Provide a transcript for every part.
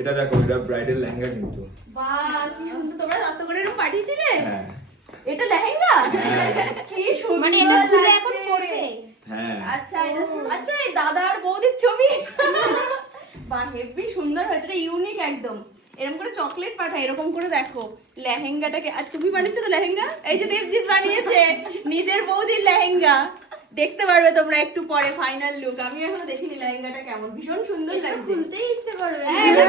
এটা দেখো, এটা ব্রাইডাল লেহেঙ্গা কিন্তু। বাহ কি সুন্দর, তোমরা রাত করে এরকম পাঠিয়েছিলে? হ্যাঁ এটা লেহেঙ্গা? কি সুন্দর, মানে এটা খুলে এখন পরবে? হ্যাঁ। আচ্ছা এটা, আচ্ছা এই দাদা আর বৌদির ছবি। বাহ হেভি সুন্দর হয়েছে, এটা ইউনিক একদম। এরকম করে চকলেট পাঠায়, এরকম করে দেখো লেহেঙ্গাটাকে। আর তুমি বানিয়েছো তো লেহেঙ্গা? এই যে দেবজিৎ বানিয়েছে নিজের বৌদির লেহেঙ্গা, দেখতে পারবে তোমরা একটু পরে ফাইনাল লুক। আমি এখনো দেখিনি লেহেঙ্গাটা কেমন, ভীষণ সুন্দর লাগছে। খুলতেই ইচ্ছে করবে। হ্যাঁ, এটা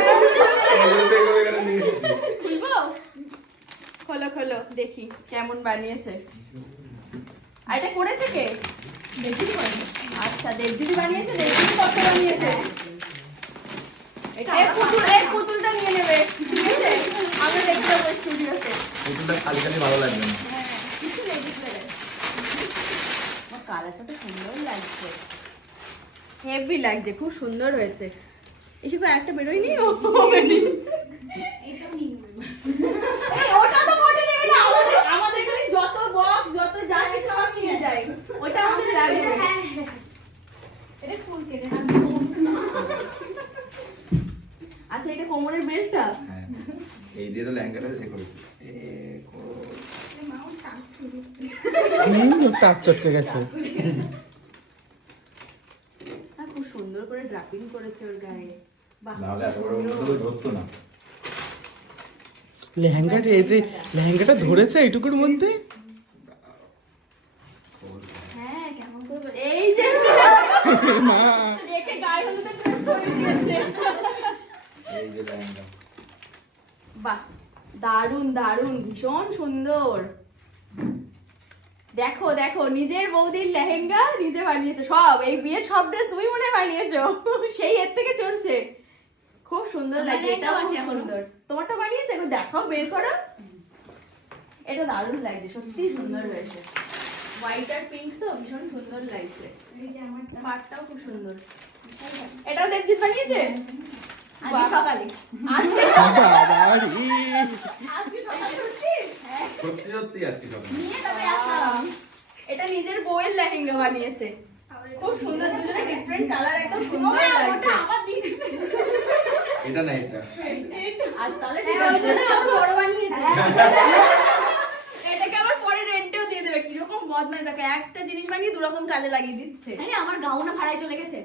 খুলবো? খোলো খোলো দেখি কেমন বানিয়েছে। আর এটা করেছে কে? দেবজিৎ করেছে। আচ্ছা দেবজিৎ বানিয়েছে। দেবজিৎ কত বানিয়েছে? এটা এই পুতুলটা নিয়ে নেবে, ঠিক আছে? আমরা দেখতে পাবো স্টুডিওতে। পুতুলটা খালি খালি ভালো লাগবে না। হ্যাঁ কিছু নেই ডিসপ্লেতে। আমার কালারটা তো সুন্দর লাগছে, হেভি লাগছে, খুব সুন্দর হয়েছে। এসে একটা বেরোয়নি, ও বেরিয়েছে। এটাও নিয়ে নেবে। এই ওটা তো মোটে দেবে না, আমাদের খালি যত বক্স যত যা কিছু সব নিয়ে যায়, ওটা আমাদের লাগবে। হ্যাঁ হ্যাঁ। এটা ফুল কেটে না। আচ্ছা এটা কোমরের বেল্টটা? হ্যাঁ, এই দিয়ে তো লেহেঙ্গাটা এ করেছি। টাক চটকে গেছে। খুব সুন্দর করে ড্রাপিং করেছে ওর গায়ে। বাহ নাহলে এত বড় তো ধরতো না। লেহেঙ্গাটা ধরেছে এইটুকুর মধ্যে। হ্যাঁ কেমন করে বলে? এই যে রেখে গায়ে হলুদে প্রেস করে দিয়েছে। এই যে লেহেঙ্গা। বাহ দারুন দারুন, ভীষণ সুন্দর। দেখো দেখো নিজের বৌদির লেহেঙ্গা নিজে বানিয়েছো সব, এই বিয়ের সব ড্রেস তুমি মনে হয় বানিয়েছো। সেই এর থেকে চলছে, খুব সুন্দর লাগে। এটাও আছে সুন্দর, তোমারটা বানিয়েছে? এখন দেখাও, বের করো। এটা দারুণ লাগছে, সত্যি সুন্দর হয়েছে। হোয়াইট আর পিঙ্ক তো ভীষণ সুন্দর লাগছে। এই যে আমারটা। পাটটাও খুব সুন্দর। এটাও দেবজিৎ বানিয়েছে? আজকে সকালে। আজকে বাবারি। আজকে সকালে সত্যি? হ্যাঁ। সত্যি সত্যি আজকে সকালে। নিয়ে তবে আসলাম। এটা নিজের বউয়ের লেহেঙ্গা বানিয়েছে, খুব সুন্দর। দুজনে ডিফারেন্ট কালার, একদম সুন্দর ওটা লাগছে। আবার দিয়ে দেবে। এটা না এটা। আর তাহলে ঠিক হ্যাঁ, ওই আছে। জন্য অত বড় বানিয়েছে। এটাকে আবার পরে রেন্টেও দিয়ে দেবে। কিরকম বদমাইশ দেখো, একটা জিনিস বানিয়ে দু রকম কাজে লাগিয়ে দিচ্ছে। আরে আমার গাউনা ভাড়ায় চলে গেছে।